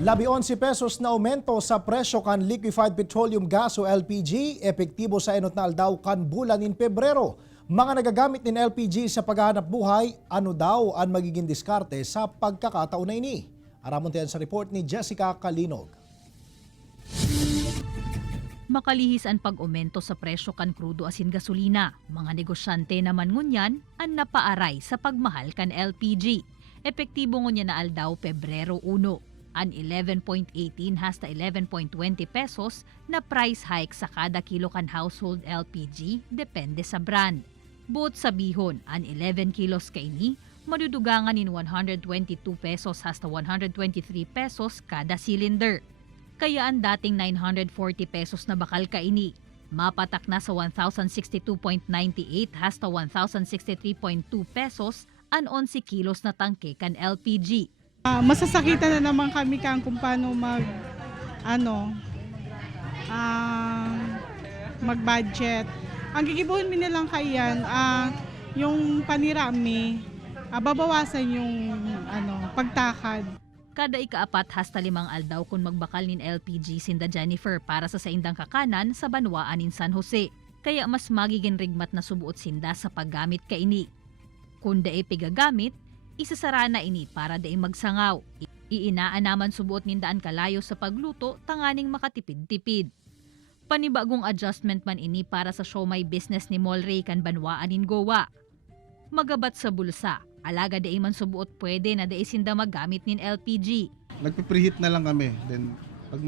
11 pesos na aumento sa presyo kan liquefied petroleum gas o LPG, epektibo sa enot na aldaw kan bulan in Pebrero. Mga nagagamit ng LPG sa paghahanap buhay, ano daw ang magiging diskarte sa pagkakataon na ini? Aramon tayo sa report ni Jessica Kalinog. Makalihis ang pag-aumento sa presyo kan krudo asin gasolina. Mga negosyante naman ngunyan ang napaaray sa pagmahal kan LPG. Epektibo ngunyan na aldaw Pebrero 1. An 11.18 hasta 11.20 pesos na price hike sa kada kilo kan household LPG depende sa brand. Buot sabihon, an 11 kilos kaini, madudugangan in 122 pesos hasta 123 pesos kada cylinder. Kaya ang dating 940 pesos na bakal kaini, mapatak na sa 1,062.98 hasta 1,063.2 pesos an 11 kilos na tangke kan LPG. Masasakitan na naman kami kung paano mag-budget. Ang gigibuhin mi nilang kayan, yung panirami, babawasan yung pagtakad. Kada ika-4 hasta 5 aldaw kung magbakal nin LPG sinda Jennifer para sa saindang kakanan sa banwaan in San Jose. Kaya mas magiging rigmat na subuot sinda sa paggamit kaini. Kung dae pigagamit, isasara na ini para daing magsangaw. Iinaan naman subuot nindaan kalayo sa pagluto tanganing makatipid-tipid. Panibagong adjustment man ini para sa siomai business ni Molray kan banwaan in Goa. Magabat sa bulsa, alaga daing man subuot pwede na daing sinda magamit nin LPG. Nagpe-preheat na lang kami, then pag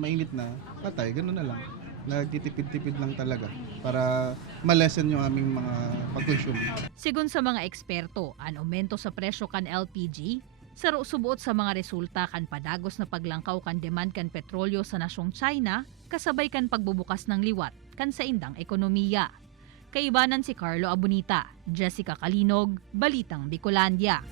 mainit na, patay, gano'n na lang. Nagtitipid-tipid lang talaga para ma-lessen yung aming mga pag-consume. Sigun sa mga eksperto, ang aumento sa presyo kan LPG, saro subuot sa mga resulta kan padagos na paglangkaw kan demand kan petrolyo sa nasyong China, kasabay kan pagbubukas ng liwat kan sa indang ekonomiya. Kaibanan si Carlo Abunita, Jessica Kalinog, Balitang Bicolandia.